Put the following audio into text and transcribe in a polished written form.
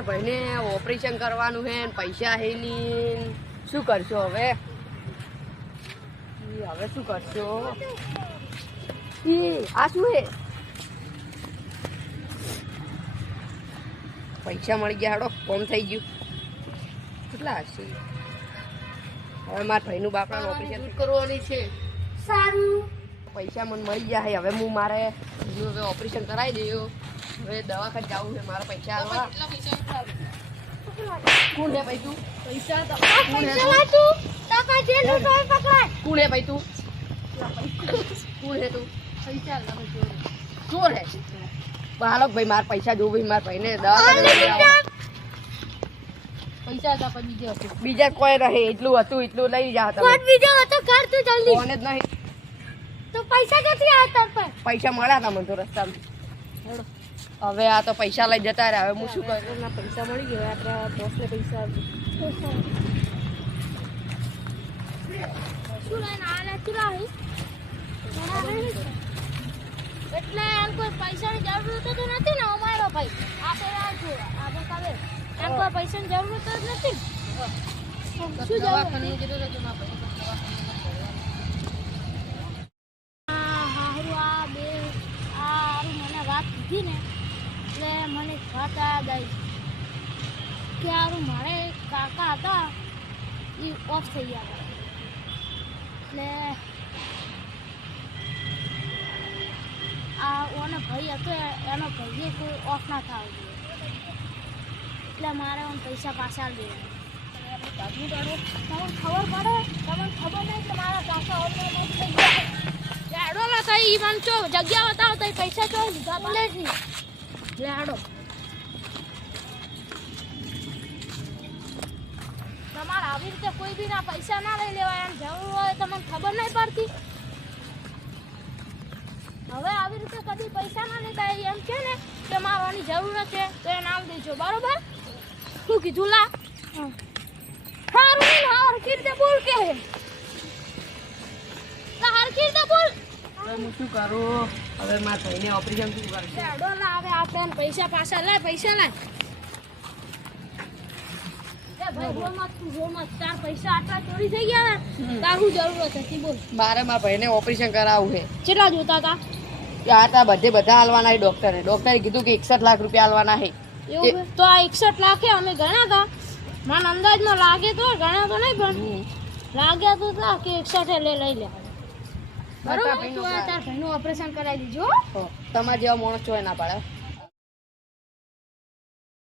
મારા ભાઈને ઓપરેશન કરવાનું છે ને પૈસા હે ની શું કરશો હવે? હવે શું કરશો? આ શું હે? પૈસા મળી ગયા, હેડો કોમ થઈ ગયું. કેટલા હશે? હવે મારા ભાઈનું બાપડાનું ઓપરેશન કરવાની છે. સારું, પૈસા મને મળી ગયા છે. હવે હું મારે હવે ઓપરેશન કરાવી દઉં. હવે દવાખાને જવું છે. મારા પૈસા આવવા. કોણ હે ભાઈ તું? પૈસા કોણ હે તું? કોણ હે તું? ચોર હે? બાળક ભાઈ મારા પૈસા જોવું ભાઈ. મારા ભાઈને દવાખાને બીજા કોઈ રહે એટલું હતું એટલું લઈ જા તમે. કોને જ નહીં તો પૈસા ક્યાંથી આવ્યા તાર પર? પૈસા મળ્યા હતા મને તો રસ્તામાં. હવે આ તો પૈસા લઈ જતા રહ્યા. હવે હું શું કરું? પૈસા મળી ગયા. આપણા બોસને પૈસા શું લઈને આવેલા? એટલે એમ કોઈ પૈસાની જરૂર તો નથી ને અમારો ભાઈ. આપણે આપણે એમ કોઈ પૈસાની જરૂર તો નથી. શું દવાખાને કીધું હતું ના પૈસા? મને વાત કીધી ને એટલે મને વાત યાદ આવી કે હારું મારે કાકા હતા એ ઓફ થઈ ગયા હતા. એટલે આ ઓનો ભાઈ હતો એનો ભાઈએ કોઈ ઓફ ના થવું જોઈએ. એટલે મારે પૈસા પાછા આપી દેવા. તમને ખબર પડે? તમને ખબર નહીં કે મારા કાકા ઓનલાઈન થઈ ગયા? લાડો ના થઈ મને ચો જગ્યા બતાવો તો પૈસા ચો લીધા પડે છે. લાડો તમારે આવી રીતે કોઈ બી ના પૈસા ના લઈ લેવાય. એમ જરૂર હોય તમને ખબર નહીં પડતી? હવે આવી રીતે કદી પૈસા ના લેતા એમ છે ને કે મારવાની જરૂર છે તો એ નામ દેજો. બરોબર? શું કીધું લા? હારું હા હરખી રીતે બોલ કે હરખી રીતે બોલ. હું શું કરું? હવે મારા ભાઈને ઓપરેશન શું કરશે? હવે આપણે પૈસા પાછા લાય. પૈસા લાય. તાર પૈસા આટલા ચોરી થઈ ગયા ને તાર શું જરૂરત હતી બોલ? મારે મારા ભાઈને ઓપરેશન કરાવવું છે. કેટલા જોતા હતા? હતા બધા હાલવાના. ડોક્ટરે કીધું કે 61 લાખ રૂપિયા હાલવાના છે. એવું તો આ 61 લાખ અમે ગણ્યા હતા. મને અંદાજમાં લાગે તો ગણ્યા તો નહીં પણ લાગ્યા તો હતા કે 61 લઈ લે. બરોબર? તાર ભાઈનું ઓપરેશન કરાવી દીજો. તમારા જેવા માણસ હોય ના પાડે.